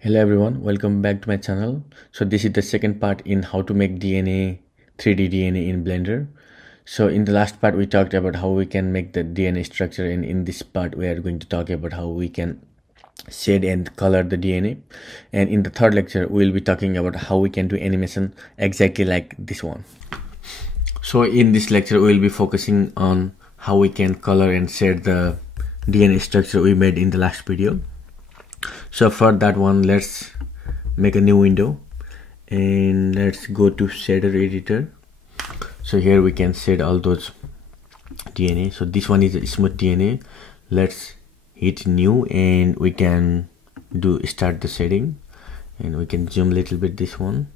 Hello everyone, welcome back to my channel. So this is the second part in how to make DNA, 3D DNA in Blender. So in the last part we talked about how we can make the DNA structure, and in this part we are going to talk about how we can shade and color the DNA. And in the third lecture we will be talking about how we can do animation exactly like this one. So in this lecture we will be focusing on how we can color and shade the DNA structure we made in the last video. So for that one, let's make a new window and let's go to shader editor. So here we can shade all those DNA. So this one is a smooth DNA. Let's hit new and we can start the shading, and we can zoom a little bit this one.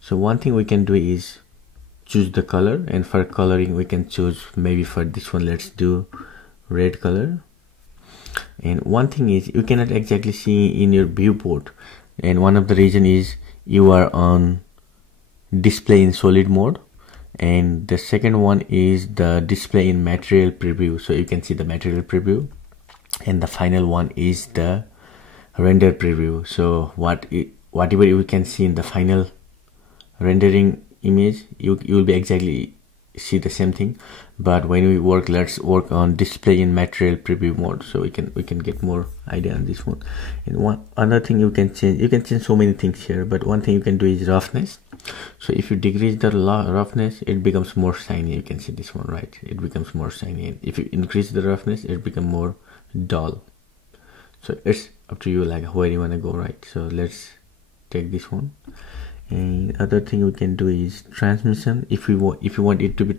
So one thing we can do is choose the color, and for coloring we can choose, maybe for this one let's do red color. And one thing is you cannot exactly see in your viewport, and one of the reason is you are on display in solid mode, and the second one is the display in material preview. So you can see the material preview, and the final one is the render preview. So whatever you can see in the final rendering image, you will be exactly see the same thing. But when we work, let's work on display in material preview mode, so we can get more idea on this one. And one another thing you can change so many things here, but one thing you can do is roughness. So if you decrease the roughness, it becomes more shiny. You can see this one, right? It becomes more shiny. And if you increase the roughness, it becomes more dull. So it's up to you, like where you want to go, right? So let's take this one. And other thing we can do is transmission. If you want it to be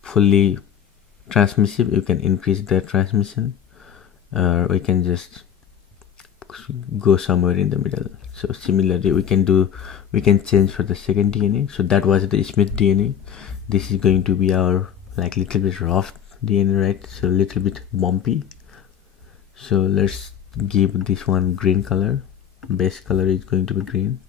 fully transmissive, you can increase the transmission, or we can just go somewhere in the middle. So similarly we can change for the second DNA. So that was the smooth DNA. This is going to be our like little bit rough DNA, right? So a little bit bumpy. So let's give this one green color. Base color is going to be green,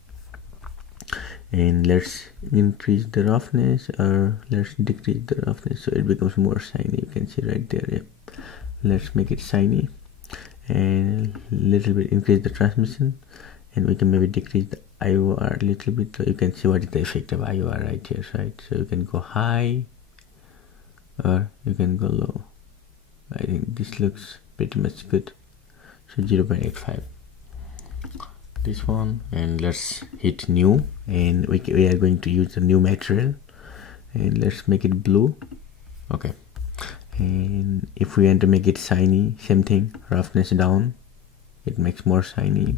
and let's increase the roughness, or let's decrease the roughness so it becomes more shiny. You can see right there. Yep. Let's make it shiny, and little bit increase the transmission, and we can maybe decrease the IOR a little bit, so you can see what is the effect of IOR right here, right? So you can go high or you can go low. I think this looks pretty much good. So 0.85. this one, and let's hit new, and we are going to use the new material, and let's make it blue. Okay, and if we want to make it shiny, same thing, roughness down, it makes more shiny.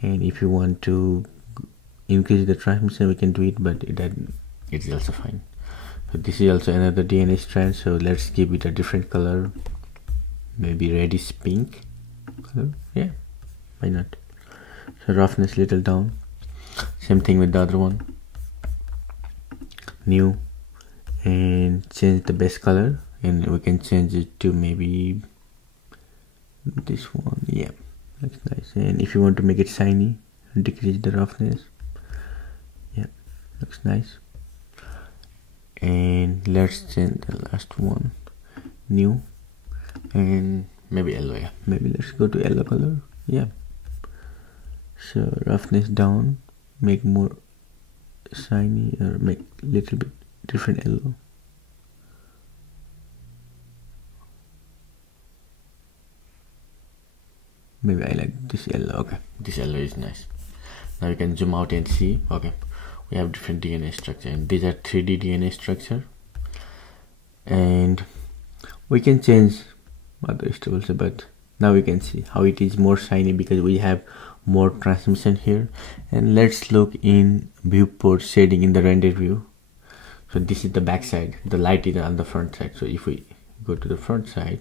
And if you want to increase the transmission, we can do it, but it's also fine. So this is also another DNA strand, so let's give it a different color, maybe reddish pink color. Yeah, why not? So roughness little down. Same thing with the other one. New, and change the base color, and we can change it to maybe this one. Yeah, looks nice. And if you want to make it shiny, decrease the roughness. Yeah, looks nice. And let's change the last one. New, and maybe yellow. Yeah, maybe let's go to yellow color. Yeah. So roughness down, make more shiny, or make little bit different yellow. Maybe I like this yellow. Okay, this yellow is nice. Now you can zoom out and see. Okay, we have different DNA structure, and these are 3D DNA structure, and we can change other stuff also, but now we can see how it is more shiny because we have more transmission here. And let's look in viewport shading in the render view. So this is the back side, the light is on the front side. So if we go to the front side,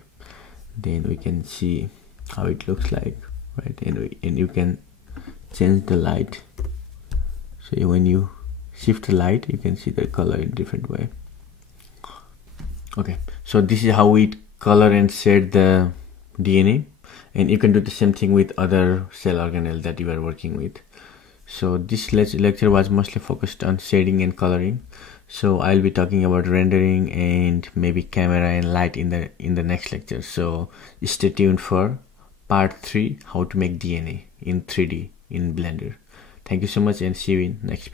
then we can see how it looks like, right? And you can change the light. So when you shift the light, you can see the color in different way. Okay, so this is how we color and shade the DNA. And you can do the same thing with other cell organelles that you are working with. So this lecture was mostly focused on shading and coloring. So I'll be talking about rendering and maybe camera and light in the next lecture. So stay tuned for part 3, how to make DNA in 3D in Blender. Thank you so much and see you in next video.